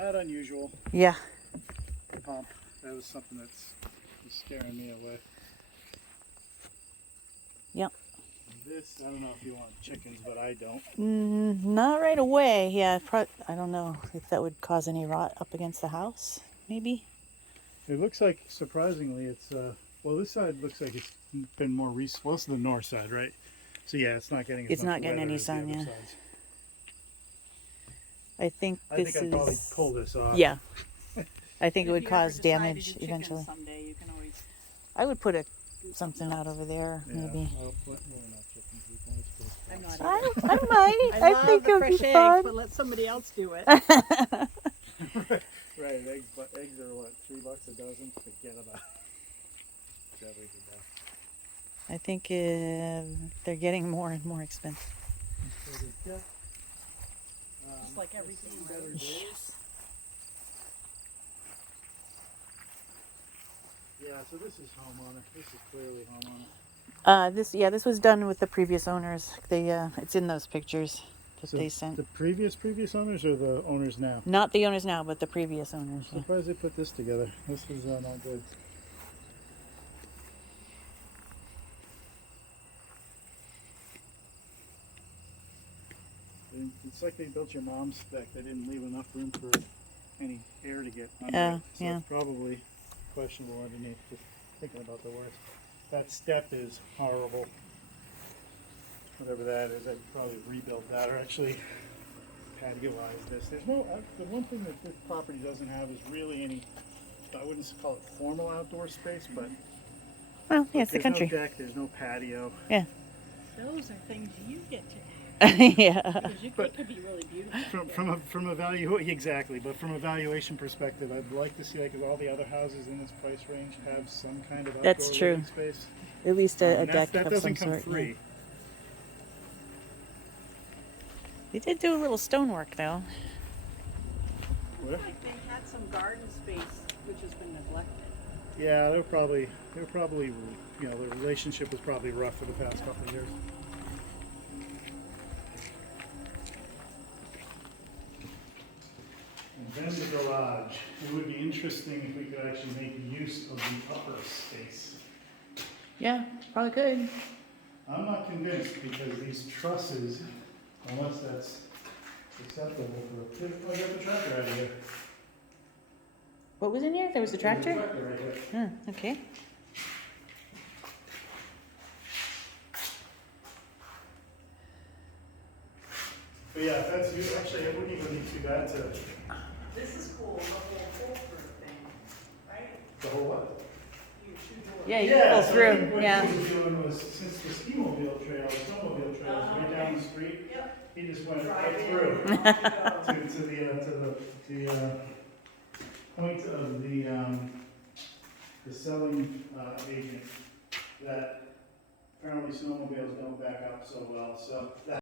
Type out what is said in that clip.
not unusual. Yeah. Pump. That was something that's scaring me away. Yep. This, I don't know if you want chickens, but I don't. Not right away. Yeah, I don't know if that would cause any rot up against the house. Maybe. It looks like, surprisingly, it's well, this side looks like it's been more recent. Well, this is the north side, right? So yeah, it's not getting. It's not getting any sun. Yeah. Sides. I think I'd probably pull this off. Yeah. I think it would cause damage eventually. Someday, you can always... I would put something out over there, maybe. Well, we're not chickens. We can always put a I'm not I don't mind. I I love think the it would fresh be eggs, fun. but let somebody else do it. Right, eggs are what, $3 a dozen? Forget about it. I think they're getting more and more expensive. Just like everything. Yes. Yeah, so this is homeowner. This is clearly homeowner. This was done with the previous owners. It's in those pictures that they sent. The previous owners or the owners now? Not the owners now, but the previous owners. I'm surprised they put this together. This was not good. It's like they built your mom's spec. They didn't leave enough room for any air to get under it. So yeah. it's probably questionable underneath. Just thinking about the worst. That step is horrible. Whatever that is, I'd probably rebuild that or actually patio-ize this. There's no, the one thing that this property doesn't have is really any, I wouldn't call it formal outdoor space, but Well, yeah, it's the country. There's no deck, there's no patio. Yeah. Those are things you get to have. Yeah. Because it could be really beautiful. From a exactly, but from a valuation perspective, I'd like to see like all the other houses in this price range have some kind of outdoor That's true. living space. At least a deck that of doesn't some come sort. free. Yeah. They did do a little stonework though. What? Like they had some garden space which has been neglected. Yeah, they're probably, you know, the relationship was probably rough for the past couple of years. And then the garage. It would be interesting if we could actually make use of the upper space. Yeah, probably could. I'm not convinced because these trusses, unless that's acceptable for, I got the tractor out of here. What was in here? There was the tractor? There's a tractor right here. Okay. But yeah, if that's you, actually, it wouldn't even be too bad to. This is cool, the whole foolproof thing, right? The whole what? You two doors. Yeah, you can pull so through. I think what Yeah. he was doing was, since the ski-mobile trail, the snowmobile trail is right down the street, Yep. he just went Drive right in. through Off you go. to the point of the selling agent that apparently snowmobiles don't back up so well, so that